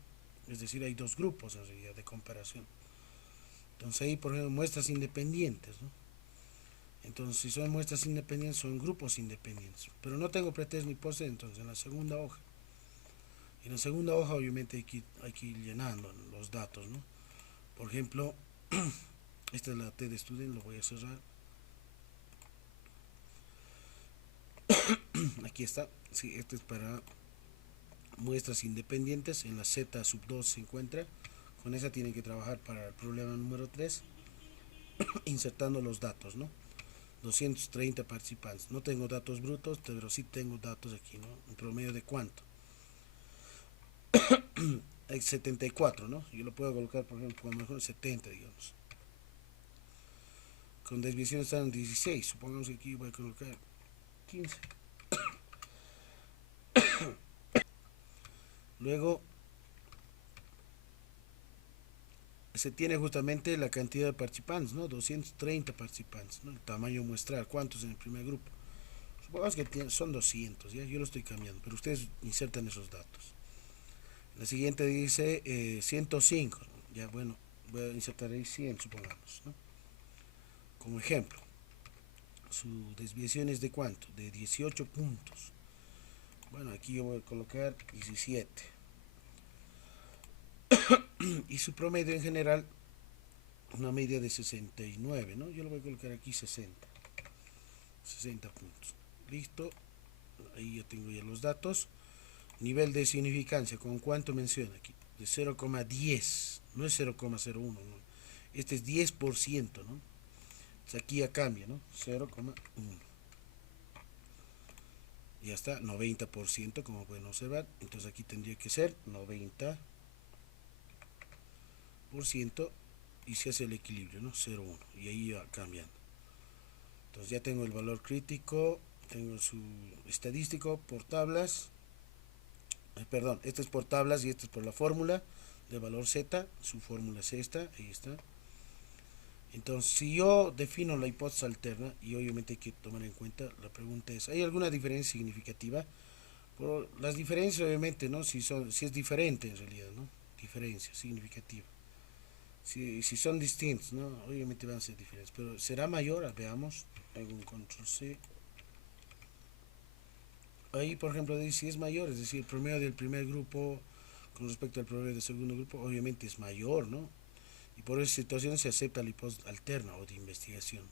es decir, hay dos grupos en realidad de comparación. Entonces ahí por ejemplo muestras independientes, ¿no? Entonces si son muestras independientes son grupos independientes, pero no tengo pretest ni posttest. Entonces en la segunda hoja obviamente hay que ir llenando los datos, ¿no? Por ejemplo, esta es la T de Student, lo voy a cerrar. Aquí está, sí, este es para muestras independientes, en la Z sub 2 se encuentra. Con esa tienen que trabajar para el problema número 3, insertando los datos, ¿no? 230 participantes. No tengo datos brutos, pero sí tengo datos aquí, ¿no? ¿En promedio de cuánto? Hay 74, ¿no? Yo lo puedo colocar, por ejemplo, a lo mejor 70, digamos. Con desviación están en 16. Supongamos que aquí voy a colocar 15. Luego se tiene justamente la cantidad de participantes, ¿no? 230 participantes, ¿no? El tamaño muestral, ¿cuántos en el primer grupo? Supongamos que son 200, ¿ya? Yo lo estoy cambiando, pero ustedes insertan esos datos. La siguiente dice 105, ¿no? Ya, bueno, voy a insertar ahí 100, supongamos, ¿no? Como ejemplo, su desviación es de cuánto, de 18 puntos. Bueno, aquí yo voy a colocar 17. Y su promedio en general, una media de 69, ¿no? Yo lo voy a colocar aquí 60 puntos. Listo, ahí ya tengo ya los datos. Nivel de significancia, ¿con cuánto menciona aquí? De 0,10, no es 0,01, ¿no? Este es 10%, ¿no? Entonces aquí ya cambia, ¿no? 0,1. Ya está, 90%, como pueden observar. Entonces aquí tendría que ser 90%, y se hace el equilibrio, ¿no? 0,1, y ahí va cambiando. Entonces ya tengo el valor crítico, tengo su estadístico por tablas. Perdón, este es por tablas y este es por la fórmula de valor Z. Su fórmula es esta, ahí está. Entonces, si yo defino la hipótesis alterna, y obviamente hay que tomar en cuenta, la pregunta es, ¿hay alguna diferencia significativa? Por las diferencias, obviamente, ¿no? Si es diferente en realidad, ¿no? Diferencia significativa. Si son distintos, ¿no? Obviamente van a ser diferentes, pero será mayor, veamos, hago un control C. Ahí, por ejemplo, dice si es mayor, es decir, el promedio del primer grupo con respecto al promedio del segundo grupo, obviamente es mayor, ¿no? Y por esa situación se acepta la hipótesis alterna o de investigación.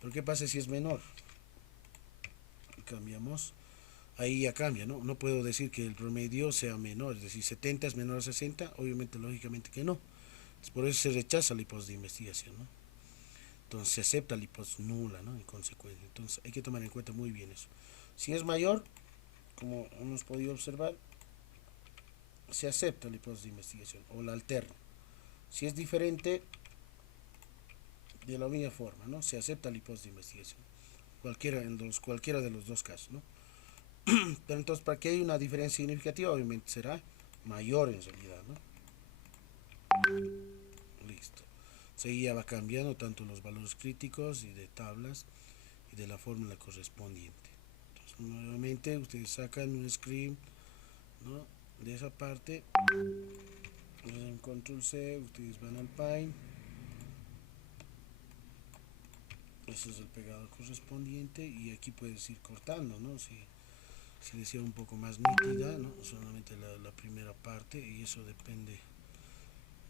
Pero ¿qué pasa si es menor? Cambiamos, ahí ya cambia, ¿no? No puedo decir que el promedio sea menor, es decir, 70 es menor a 60, obviamente, lógicamente que no. Entonces, por eso se rechaza la hipótesis de investigación, ¿no? Entonces se acepta la hipótesis nula, ¿no? En consecuencia. Entonces hay que tomar en cuenta muy bien eso. Si es mayor, como hemos podido observar, se acepta la hipótesis de investigación o la alterno. Si es diferente, de la misma forma, ¿no? Se acepta la hipótesis de investigación, cualquiera de los dos casos, ¿no? Pero entonces, para que haya una diferencia significativa, obviamente será mayor en realidad, ¿no? Listo. Seguía va cambiando tanto los valores críticos y de tablas y de la fórmula correspondiente. Entonces, nuevamente, ustedes sacan un screen, ¿no? De esa parte, en control C, ustedes van al Pine. Ese es el pegado correspondiente y aquí puedes ir cortando, ¿no? Si desea un poco más nítida, ¿no? Solamente la primera parte, y eso depende,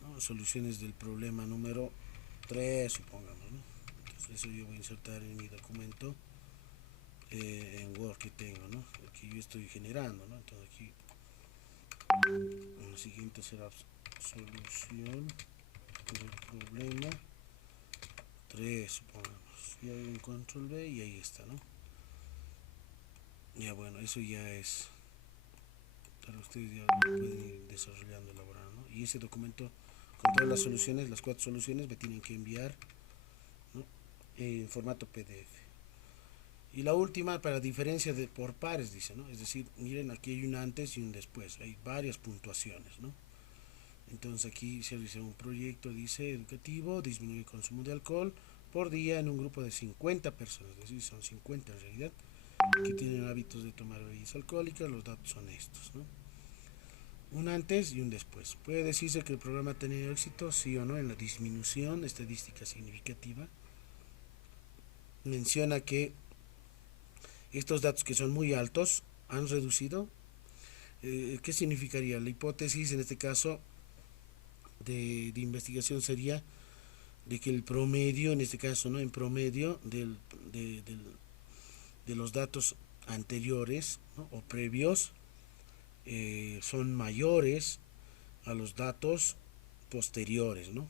¿no? Soluciones del problema número 3, supongamos, ¿no? Entonces eso yo voy a insertar en mi documento en Word que tengo, ¿no? Que yo estoy generando, ¿no? Entonces aquí lo siguiente será solución del problema 3, supongamos. Y hay un control B y ahí está, ¿no? Ya bueno, eso ya es para ustedes, ya lo pueden ir desarrollando, elaborando, ¿no? Y ese documento con todas las soluciones, las 4 soluciones, me tienen que enviar, ¿no? En formato PDF. Y la última, para diferencia de por pares, dice, ¿no? Es decir, miren, aquí hay un antes y un después, hay varias puntuaciones, ¿no? Entonces aquí se realiza un proyecto, dice, educativo, disminuye el consumo de alcohol por día en un grupo de 50 personas, es decir, son 50 en realidad, que tienen hábitos de tomar bebidas alcohólicas. Los datos son estos, ¿no? Un antes y un después. Puede decirse que el programa ha tenido éxito, sí o no, en la disminución estadística significativa. Menciona que estos datos que son muy altos han reducido. ¿Qué significaría? La hipótesis en este caso de investigación sería de que el promedio, en este caso, ¿no? En promedio de los datos anteriores, ¿no? O previos, son mayores a los datos posteriores, ¿no?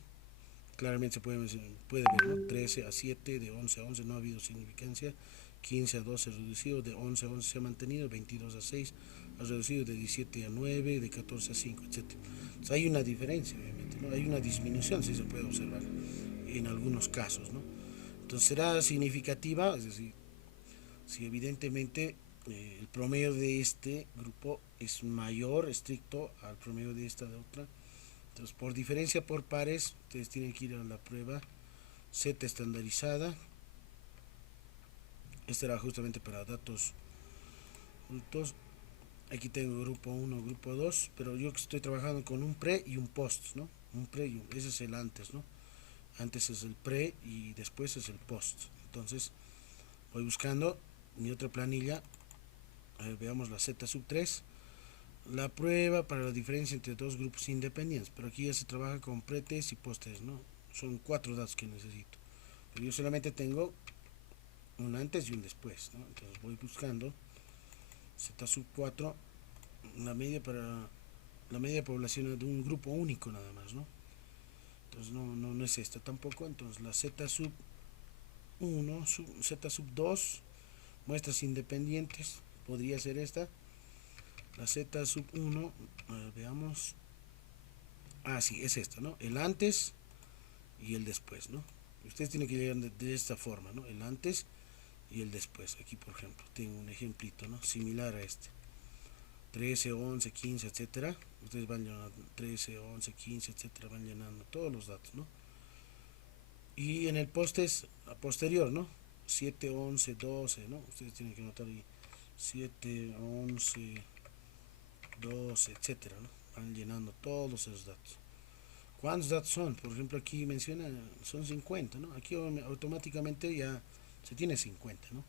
Claramente puede ver, ¿no? 13 a 7, de 11 a 11 no ha habido significancia, 15 a 12 reducido, de 11 a 11 se ha mantenido, 22 a 6 ha reducido, de 17 a 9, de 14 a 5, etc. Entonces hay una diferencia, obviamente, ¿no? Hay una disminución, si se puede observar en algunos casos, ¿no? Entonces será significativa, es decir, si evidentemente el promedio de este grupo es mayor, estricto, al promedio de esta de otra. Entonces, por diferencia por pares, ustedes tienen que ir a la prueba Z estandarizada. Este era justamente para datos adultos. Aquí tengo grupo 1, grupo 2, pero yo estoy trabajando con un pre y un post, ¿no? Un pre y ese es el antes, ¿no? Antes es el pre y después es el post. Entonces, voy buscando mi otra planilla. A ver, veamos la Z sub 3. La prueba para la diferencia entre dos grupos independientes, pero aquí ya se trabaja con pretest y posttest, ¿no? Son 4 datos que necesito, pero yo solamente tengo un antes y un después, ¿no? Entonces voy buscando Z sub 4, la media de población de un grupo único nada más, ¿no? Entonces no es esta tampoco. Entonces la Z sub 1, Z sub 2, muestras independientes, podría ser esta. La Z sub 1, veamos. Ah, sí, es esta, ¿no? El antes y el después, ¿no? Ustedes tienen que llegar de esta forma, ¿no? El antes y el después. Aquí, por ejemplo, tengo un ejemplito, ¿no? Similar a este. 13, 11, 15, etcétera. Ustedes van llenando 13, 11, 15, etcétera, van llenando todos los datos, ¿no? Y en el poste es a posterior, ¿no? 7, 11, 12, ¿no? Ustedes tienen que notar ahí 7, 11, 12, etcétera, ¿no? Van llenando todos esos datos. ¿Cuántos datos son? Por ejemplo, aquí menciona, son 50, ¿no? Aquí automáticamente ya se tiene 50, ¿no?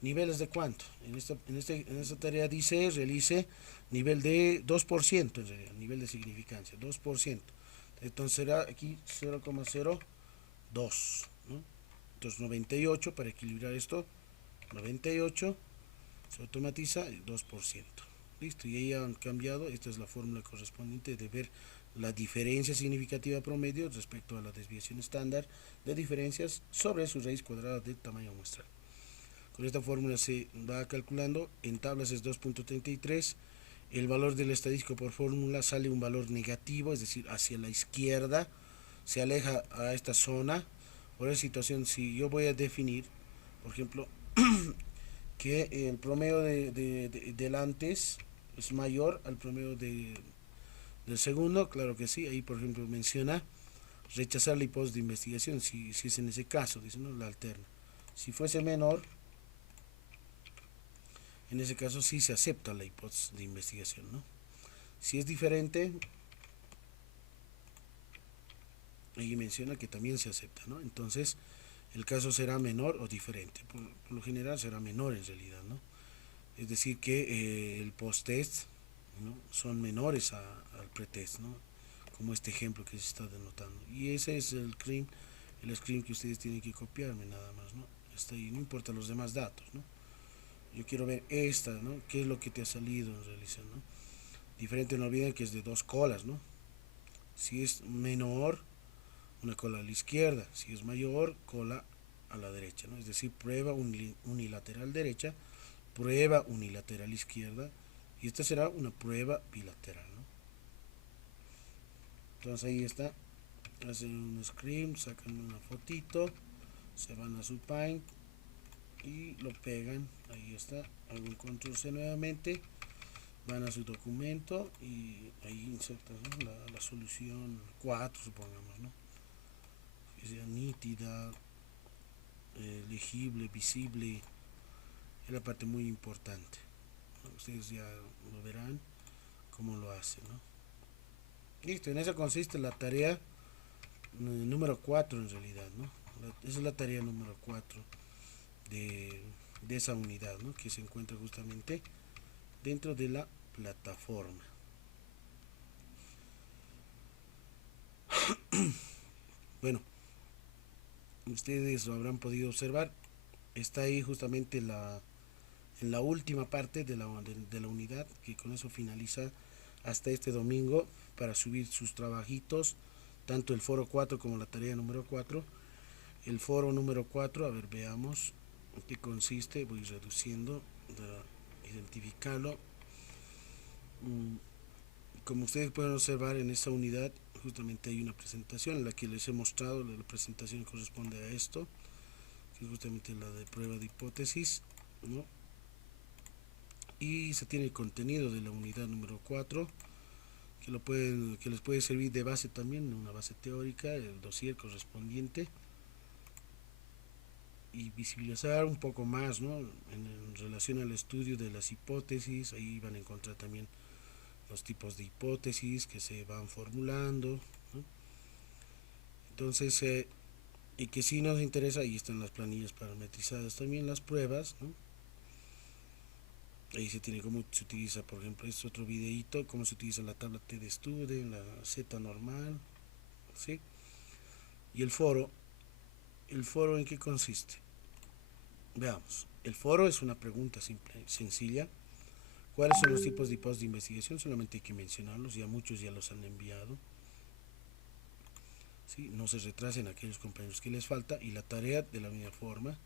¿Niveles de cuánto? En esta tarea dice, realice nivel de 2%, en realidad, nivel de significancia, 2%. Entonces será aquí 0,02, ¿no? Entonces 98, para equilibrar esto, 98 se automatiza el 2%. Listo, y ahí han cambiado. Esta es la fórmula correspondiente de ver la diferencia significativa promedio respecto a la desviación estándar de diferencias sobre su raíz cuadrada del tamaño muestral. Con esta fórmula se va calculando, en tablas es 2.33, el valor del estadístico por fórmula sale un valor negativo, es decir, hacia la izquierda, se aleja a esta zona. Por esa situación, si yo voy a definir, por ejemplo, que el promedio del antes es mayor al promedio del segundo, claro que sí, ahí por ejemplo menciona rechazar la hipótesis de investigación, si es en ese caso, dice, ¿no? La alterna. Si fuese menor, en ese caso sí se acepta la hipótesis de investigación, ¿no? Si es diferente, ahí menciona que también se acepta, ¿no? Entonces, el caso será menor o diferente. Por lo general será menor en realidad, ¿no? Es decir, que el post-test, ¿no? Son menores al pretest, ¿no? Como este ejemplo que se está denotando. Y ese es el screen que ustedes tienen que copiarme nada más, ¿no? Está ahí, no importa los demás datos, ¿no? Yo quiero ver esta, ¿no? ¿Qué es lo que te ha salido en realidad, ¿no? Diferente, no olviden que es de dos colas, ¿no? Si es menor, una cola a la izquierda. Si es mayor, cola a la derecha, ¿no? Es decir, prueba unilateral derecha, prueba unilateral izquierda, y esta será una prueba bilateral, ¿no? Entonces ahí está, hacen un screen, sacan una fotito, se van a su Paint y lo pegan, ahí está, hago un control C nuevamente, van a su documento y ahí insertan, ¿no? la solución 4, supongamos, ¿no? Que sea nítida, legible, visible, es la parte muy importante. Ustedes ya lo verán cómo lo hacen, ¿no? Listo, en eso consiste la tarea número 4 en realidad, ¿no? Esa es la tarea número 4 de esa unidad, ¿no? Que se encuentra justamente dentro de la plataforma. Bueno, ustedes lo habrán podido observar, está ahí justamente en la última parte de la unidad, que con eso finaliza hasta este domingo para subir sus trabajitos, tanto el foro 4 como la tarea número 4. El foro número 4, a ver, veamos en qué consiste, voy reduciendo para identificarlo. Como ustedes pueden observar en esta unidad, justamente hay una presentación en la que les he mostrado, la presentación corresponde a esto, que es justamente la de prueba de hipótesis, ¿no? Y se tiene el contenido de la unidad número 4, que les puede servir de base también, una base teórica, el dossier correspondiente, y visibilizar un poco más, ¿no? En relación al estudio de las hipótesis. Ahí van a encontrar también los tipos de hipótesis que se van formulando, ¿no? Entonces, y que si nos interesa, ahí están las planillas parametrizadas, también las pruebas, ¿no? Ahí se tiene cómo se utiliza, por ejemplo, este otro videito, cómo se utiliza la tabla T de Student, la Z normal, ¿sí? Y el foro ¿en qué consiste? Veamos, el foro es una pregunta simple, sencilla. ¿Cuáles son los tipos de hipótesis de investigación? Solamente hay que mencionarlos, ya muchos ya los han enviado, ¿sí? No se retrasen aquellos compañeros que les falta, y la tarea de la misma forma.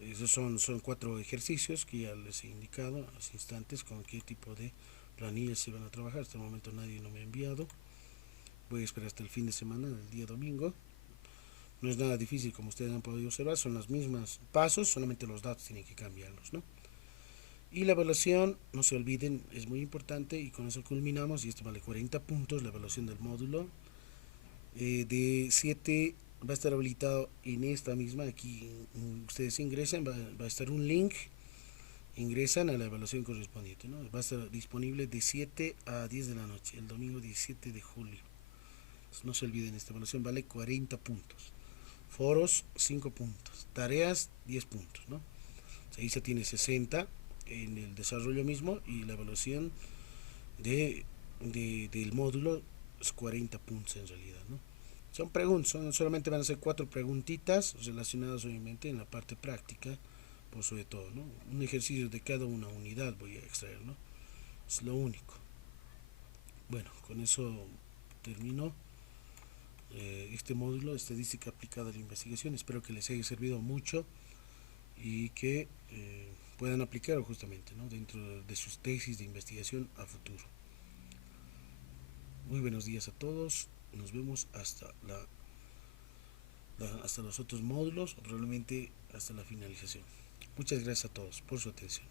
Esos son 4 ejercicios que ya les he indicado hace instantes con qué tipo de planillas se van a trabajar. Hasta el momento nadie no me ha enviado. Voy a esperar hasta el fin de semana, el día domingo. No es nada difícil, como ustedes han podido observar, son los mismos pasos, solamente los datos tienen que cambiarlos, ¿no? Y la evaluación, no se olviden, es muy importante, y con eso culminamos, y esto vale 40 puntos, la evaluación del módulo. De 7 va a estar habilitado en esta misma, aquí ustedes ingresan, va a estar un link, ingresan a la evaluación correspondiente, ¿no? Va a estar disponible de 7 a 10 de la noche, el domingo 17 de julio. Entonces, no se olviden, esta evaluación vale 40 puntos. Foros 5 puntos, tareas 10 puntos, ¿no? O sea, ahí se tiene 60 en el desarrollo mismo, y la evaluación del módulo es 40 puntos en realidad, ¿no? Son preguntas, solamente van a ser 4 preguntitas relacionadas obviamente en la parte práctica, por sobre todo, ¿no? Un ejercicio de cada una unidad voy a extraer, ¿no? Es lo único. Bueno, con eso termino este módulo de estadística aplicada a la investigación. Espero que les haya servido mucho y que puedan aplicar justamente, ¿no?, dentro de sus tesis de investigación a futuro. Muy buenos días a todos, nos vemos hasta los otros módulos o probablemente hasta la finalización. Muchas gracias a todos por su atención.